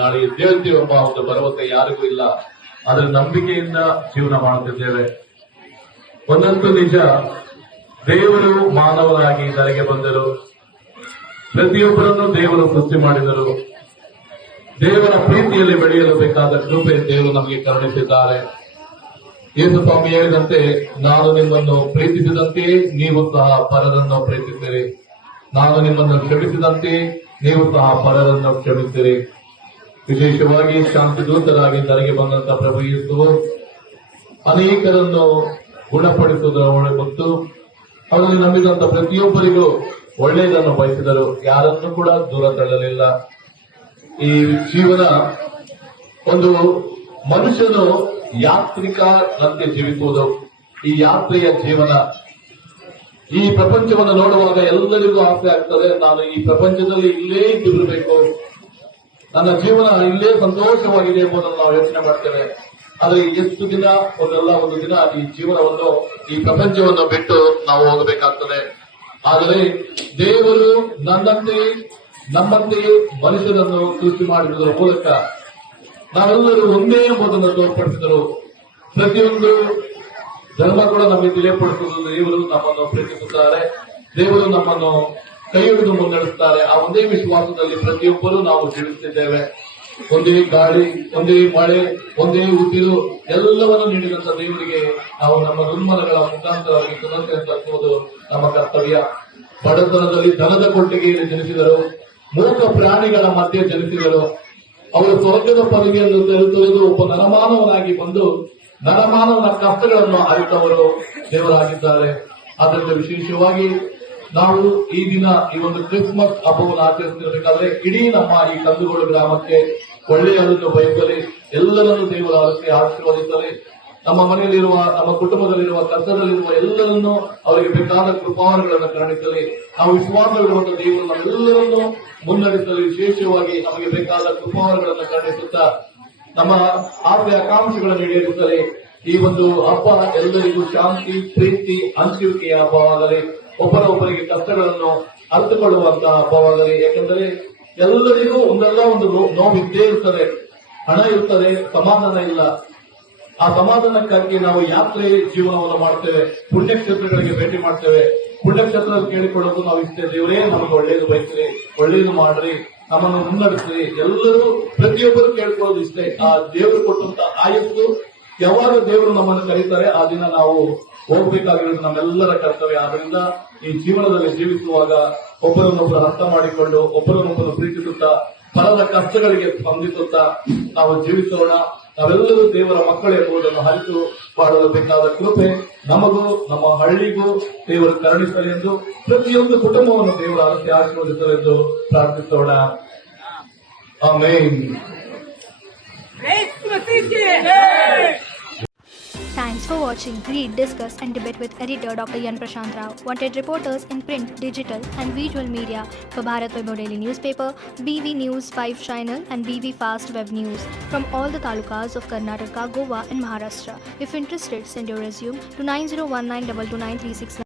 ನಾಳೆ ಎದ್ದೇಳ್ತೀವಿ ಎಂಬ ಒಂದು ಭರವಸೆ ಯಾರಿಗೂ ಇಲ್ಲ. ಅದರ ನಂಬಿಕೆಯಿಂದ ಜೀವನ ಮಾಡುತ್ತಿದ್ದೇವೆ. ಒಂದಂತೂ ನಿಜ, ದೇವರು ಮಾನವರಾಗಿ ಧರೆಗೆ ಬಂದರು. ಪ್ರತಿಯೊಬ್ಬರನ್ನು ದೇವರು ಸೃಷ್ಟಿ ಮಾಡಿದರು. ದೇವರ ಪ್ರೀತಿಯಲ್ಲಿ ಬೆಳೆಯಲು ಬೇಕಾದ ಕೃಪೆ ದೇವರು ನಮಗೆ ಕರುಣಿಸಿದ್ದಾರೆ. ಯೇಸು ಸ್ವಾಮಿ ಹೇಳಿದಂತೆ, ನಾನು ನಿಮ್ಮನ್ನು ಪ್ರೀತಿಸಿದಂತೆಯೇ ನೀವು ಸಹ ಪರರನ್ನು ಪ್ರೀತಿಸಿರಿ. ನಾನು ನಿಮ್ಮನ್ನು ಕ್ಷಮಿಸಿದಂತೆ ನೀವು ಸಹ ಪರರನ್ನು ಕ್ಷಮಿಸಿರಿ. ವಿಶೇಷವಾಗಿ ಶಾಂತಿ ದೂತರಾಗಿ ಧರೆಗೆ ಬಂದಂತಹ ಪ್ರಭು ಯೇಸು ಅನೇಕರನ್ನು ಗುಣಪಡಿಸುವುದರ ಮತ್ತು ಅವರಲ್ಲಿ ನಂಬಿದಂತ ಪ್ರತಿಯೊಬ್ಬರಿಗೂ ಒಳ್ಳೆಯದನ್ನು ಬಯಸಿದರು. ಯಾರನ್ನು ಕೂಡ ದೂರ ತಳ್ಳಲಿಲ್ಲ. ಈ ಜೀವನ ಒಂದು ಮನುಷ್ಯನು ಯಾತ್ರಿಕನಂತೆ ಜೀವಿಸುವುದು, ಈ ಯಾತ್ರೆಯ ಜೀವನ. ಈ ಪ್ರಪಂಚವನ್ನು ನೋಡುವಾಗ ಎಲ್ಲರಿಗೂ ಆಸೆ ಆಗ್ತದೆ, ನಾನು ಈ ಪ್ರಪಂಚದಲ್ಲಿ ಇಲ್ಲೇ ಇದ್ದಿರಬೇಕು, ನನ್ನ ಜೀವನ ಇಲ್ಲೇ ಸಂತೋಷವಾಗಿದೆ ಎಂಬುದನ್ನು ನಾವು ಯೋಚನೆ ಮಾಡ್ತೇವೆ. ಆದರೆ ಎಷ್ಟು ದಿನ ಒಂದು ದಿನ ಈ ಜೀವನವನ್ನು, ಈ ಪ್ರಪಂಚವನ್ನು ಬಿಟ್ಟು ನಾವು ಹೋಗಬೇಕಾಗ್ತದೆ. ಆದರೆ ದೇವರು ನಮ್ಮಂತೆಯೇ ಮನುಷ್ಯರನ್ನು ಸೃಷ್ಟಿ ಮಾಡಿರುವುದರ ಮೂಲಕ ನಾವೆಲ್ಲರೂ ಒಂದೇ ಎಂಬುದನ್ನು ತೋರ್ಪಡಿಸಿದರು. ಪ್ರತಿಯೊಂದು ಧರ್ಮ ಕೂಡ ನಮಗೆ ತಿಳಿಯಪಡಿಸುವುದು, ದೇವರು ನಮ್ಮನ್ನು ಪ್ರೀತಿಸುತ್ತಾರೆ, ದೇವರು ನಮ್ಮನ್ನು ಕೈ ಹಿಡಿದು ಮುನ್ನಡೆಸುತ್ತಾರೆ. ಆ ಒಂದೇ ವಿಶ್ವಾಸದಲ್ಲಿ ಪ್ರತಿಯೊಬ್ಬರೂ ನಾವು ಜೀವಿಸುತ್ತಿದ್ದೇವೆ. ಒಂದೇ ಗಾಳಿ, ಒಂದೇ ಮಳೆ, ಒಂದೇ ಉಸಿರು ಎಲ್ಲವನ್ನು ನೀಡಿದಂತ ದೇವರಿಗೆ ನಾವು ನಮ್ಮ ದುರ್ಮಲಗಳ ಮುಖಾಂತರವಾಗಿ ಕೃತಜ್ಞತೆ ಸಲ್ಲಿಸುವುದು ನಮ್ಮ ಕರ್ತವ್ಯ. ಬಡತನದಲ್ಲಿ ದನದ ಕೊಟ್ಟಿಗೆಯಲ್ಲಿ ಜನಿಸಿದರು, ಮೂಕ ಪ್ರಾಣಿಗಳ ಮಧ್ಯೆ ಜನಿಸಿದರು. ಅವರು ಸ್ವರ್ಗದ ಪದವಿಯನ್ನು ತೊರೆದು ಒಬ್ಬ ನರಮಾನವನಾಗಿ ಬಂದು ನರಮಾನವನ ಕಷ್ಟಗಳನ್ನು ಅರಿತವರು ದೇವರಾಗಿದ್ದಾರೆ. ಆದ್ದರಿಂದ ವಿಶೇಷವಾಗಿ ನಾವು ಈ ದಿನ ಈ ಒಂದು ಕ್ರಿಸ್ಮಸ್ ಹಬ್ಬವನ್ನು ಆಚರಿಸುತ್ತಿರಬೇಕಾದ್ರೆ ಇಡೀ ನಮ್ಮ ಈ ಕಂದುಗೋಡು ಗ್ರಾಮಕ್ಕೆ ಒಳ್ಳೆಯದನ್ನು ಬಯಸಲಿ, ಎಲ್ಲರನ್ನೂ ದೇವರ ಆಶೀರ್ವದಿಸಲಿ. ನಮ್ಮ ಮನೆಯಲ್ಲಿರುವ, ನಮ್ಮ ಕುಟುಂಬದಲ್ಲಿರುವ, ಕಷ್ಟದಲ್ಲಿರುವ ಎಲ್ಲರನ್ನೂ ಅವರಿಗೆ ಬೇಕಾದ ಕೃಪಾವರಗಳನ್ನು ಕರುಣಿಸಲಿ. ನಾವು ವಿಶ್ವಾಸವಿಡುವಂತಹ ದೇವರು ನಮ್ಮೆಲ್ಲರನ್ನೂ ಮುನ್ನಡೆಸಲಿ. ವಿಶೇಷವಾಗಿ ನಮಗೆ ಬೇಕಾದ ಕೃಪಾವರಗಳನ್ನು ಕರುಣಿಸುತ್ತಾ ನಮ್ಮ ಆಸೆ ಆಕಾಂಕ್ಷೆಗಳನ್ನು ಈಡೇರಿಸಲಿ. ಈ ಒಂದು ಹಬ್ಬ ಎಲ್ಲರಿಗೂ ಶಾಂತಿ, ಪ್ರೀತಿ, ಹಂಚುವಿಕೆಯ ಹಬ್ಬವಾಗಲಿ. ಒಬ್ಬರೊಬ್ಬರಿಗೆ ಕಷ್ಟಗಳನ್ನು ಅರ್ಥಕೊಳ್ಳುವಂತಹ ಹಬ್ಬವಾಗಲಿ. ಯಾಕೆಂದರೆ ಎಲ್ಲರಿಗೂ ಒಂದಲ್ಲ ಒಂದು ನೋವಿದ್ದೇ ಇರ್ತದೆ, ಹಣ ಇರ್ತದೆ, ಸಮಾಧಾನ ಇಲ್ಲ. ಆ ಸಮಾಧಾನಕ್ಕಾಗಿ ನಾವು ಯಾತ್ರೆ ಜೀವನವನ್ನು ಮಾಡ್ತೇವೆ, ಪುಣ್ಯಕ್ಷೇತ್ರಗಳಿಗೆ ಭೇಟಿ ಮಾಡ್ತೇವೆ. ಪುಣ್ಯಕ್ಷೇತ್ರ ಕೇಳಿಕೊಳ್ಳೋದು ನಾವು ಇಷ್ಟೇ, ದೇವರೇ ನಮಗೆ ಒಳ್ಳೆಯದು ಬಯಸ್ರಿ, ಒಳ್ಳೆಯದು ಮಾಡ್ರಿ, ನಮ್ಮನ್ನು ಮುನ್ನಡೆಸ್ರಿ. ಎಲ್ಲರೂ ಪ್ರತಿಯೊಬ್ಬರು ಕೇಳ್ಕೊಳ್ಳೋದು ಇಷ್ಟೇ. ಆ ದೇವರು ಕೊಟ್ಟಂತ ಆಯಸ್ಸು ಯಾವಾಗ ದೇವರು ನಮ್ಮನ್ನು ಕರೀತಾರೆ ಆ ದಿನ ನಾವು ಹೋಗ್ಬೇಕಾಗಿರೋದು ನಮ್ಮೆಲ್ಲರ ಕರ್ತವ್ಯ. ಆದ್ರಿಂದ ಈ ಜೀವನದಲ್ಲಿ ಜೀವಿಸುವಾಗ ಒಬ್ಬರನ್ನೊಬ್ಬರು ಅರ್ಥ ಮಾಡಿಕೊಂಡು, ಒಬ್ಬರನ್ನೊಬ್ಬರು ಪ್ರೀತಿಸುತ್ತಾ, ಪರದ ಕಷ್ಟಗಳಿಗೆ ಸ್ಪಂದಿಸುತ್ತಾ ನಾವು ಜೀವಿಸೋಣ. ನಾವೆಲ್ಲರೂ ದೇವರ ಮಕ್ಕಳೆಂಬುದನ್ನು ಅರಿತು ಮಾಡಲು ಬೇಕಾದ ಕೃಪೆ ನಮಗೂ ನಮ್ಮ ಹಳ್ಳಿಗೂ ದೇವರು ಕರುಣಿಸಲಿ ಎಂದು, ಪ್ರತಿಯೊಂದು ಕುಟುಂಬವನ್ನು ದೇವರ ಆಶೀರ್ವದಿಸಲೆಂದು ಪ್ರಾರ್ಥಿಸೋಣ. Amen. Thanks for watching. Read, discuss and debate with editor Dr. Yan Prashant Rao. Wanted reporters in print, digital and visual media for Bharat Vaibhav Daily Newspaper, BV News 5 Channel and BV Fast Web News from all the talukas of Karnataka, Goa and Maharashtra. If interested, send your resume to 9019229369.